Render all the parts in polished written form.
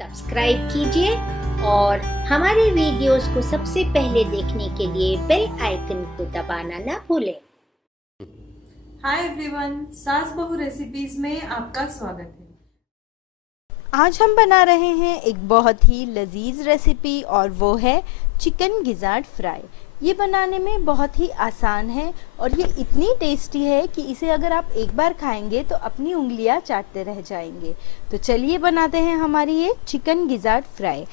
Subscribe कीजिए और हमारे वीडियोस को सबसे पहले देखने के लिए बेल आइकन को दबाना ना भूलें। हाय एवरीवन, सास बहू रेसिपीज में आपका स्वागत है। आज हम बना रहे हैं एक बहुत ही लजीज रेसिपी और वो है चिकन गिज़ार्ड फ्राई। ये बनाने में बहुत ही आसान है और ये इतनी टेस्टी है कि इसे अगर आप एक बार खाएंगे तो अपनी उंगलियां चाटते रह जाएंगे। तो चलिए बनाते हैं हमारी ये चिकन गिज़ार्ड फ्राई।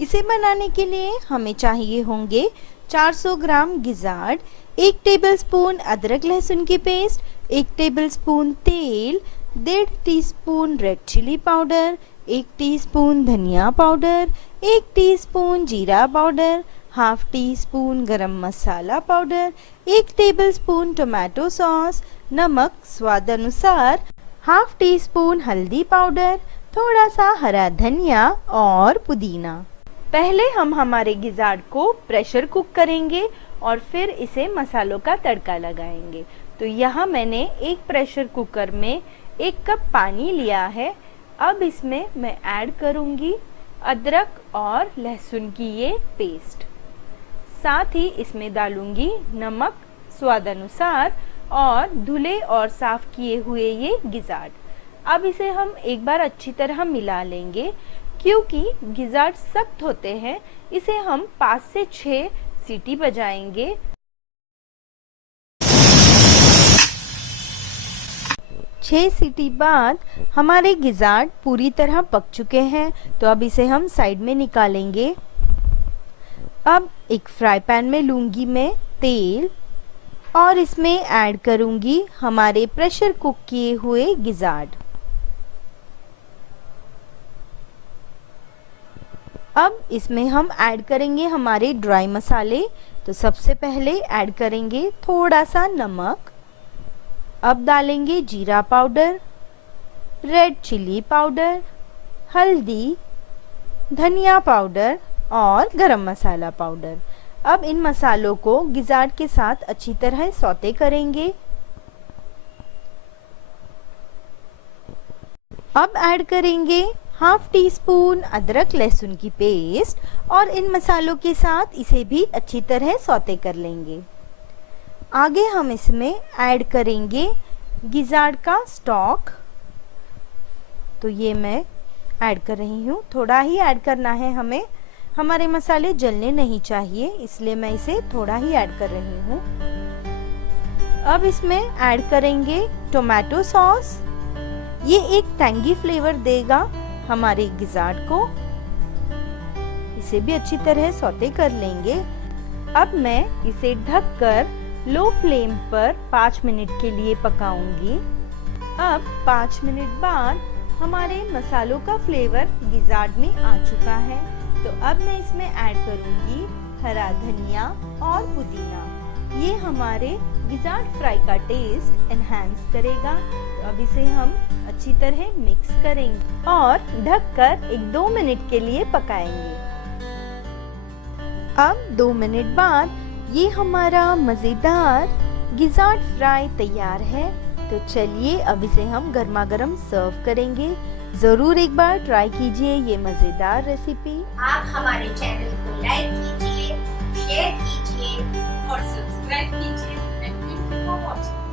इसे बनाने के लिए हमें चाहिए होंगे 400 ग्राम गिज़ार्ड, 1 टेबलस्पून अदरक लहसुन की पेस्ट, 1 टेबलस्पून तेल, 1.5 teaspoon red chilli powder, 1 teaspoon धनिया पाउडर, 1 टीस्पून जीरा powder, half teaspoon garam masala powder, 1 tablespoon tomato sauce, नमक स्वाद अनुसार, हाफ टी स्पून हल्दी पाउडर, थोड़ा सा हरा धनिया और पुदीना। पहले हम हमारे गिज़ार्ड को प्रेशर कुक करेंगे और फिर इसे मसालों का तड़का लगाएंगे। तो यहाँ मैंने एक प्रेशर कुकर में 1 कप पानी लिया है। अब इसमें मैं ऐड करूँगी अदरक और लहसुन की ये पेस्ट। साथ ही इसमें डालूंगी नमक स्वाद अनुसार और धुले और साफ किए हुए ये गिज़ार्ड। अब इसे हम एक बार अच्छी तरह मिला लेंगे। क्योंकि गिज़ार्ड सख्त होते हैं, इसे हम 5 से 6 सीटी बजाएंगे। छह सीटी बाद हमारे गिज़ार्ड पूरी तरह पक चुके हैं, तो अब इसे हम साइड में निकालेंगे। अब एक फ्राई पैन में लूँगी मैं तेल और इसमें ऐड करूँगी हमारे प्रेशर कुक किए हुए गिज़ार्ड। अब इसमें हम ऐड करेंगे हमारे ड्राई मसाले। तो सबसे पहले ऐड करेंगे थोड़ा सा नमक। अब डालेंगे जीरा पाउडर, रेड चिली पाउडर, हल्दी, धनिया पाउडर और गरम मसाला पाउडर। अब इन मसालों को गिज़ार्ड के साथ अच्छी तरह सौते करेंगे। अब ऐड करेंगे हाफ टी स्पून अदरक लहसुन की पेस्ट और इन मसालों के साथ इसे भी अच्छी तरह सौते कर लेंगे। आगे हम इसमें ऐड करेंगे गिज़ार्ड का स्टॉक। तो ये मैं ऐड कर रही हूँ, थोड़ा ही ऐड करना है हमें, हमारे मसाले जलने नहीं चाहिए, इसलिए मैं इसे थोड़ा ही ऐड कर रही हूँ। अब इसमें ऐड करेंगे टोमेटो सॉस। ये एक टैंगी फ्लेवर देगा हमारे गिज़ार्ड को। इसे भी अच्छी तरह सौते कर लेंगे। अब मैं इसे ढककर लो फ्लेम पर 5 मिनट के लिए पकाऊंगी। अब 5 मिनट बाद हमारे मसालों का फ्लेवर गिज़ार्ड में आ चुका है। तो अब मैं इसमें ऐड करूंगी हरा धनिया और पुदीना। ये हमारे गिज़ार्ड फ्राई का टेस्ट एनहांस करेगा। तो अब इसे हम अच्छी तरह मिक्स करेंगे और ढककर 1-2 मिनट के लिए पकाएंगे। अब 2 मिनट बाद ये हमारा मज़ेदार गिज़ार्ड फ्राई तैयार है। तो चलिए अब इसे हम गर्मा गर्म सर्व करेंगे। ज़रूर एक बार ट्राई कीजिए ये मज़ेदार रेसिपी। आप हमारे चैनल को लाइक कीजिए, शेयर कीजिए और सब्सक्राइब कीजिए। Thank you for watching.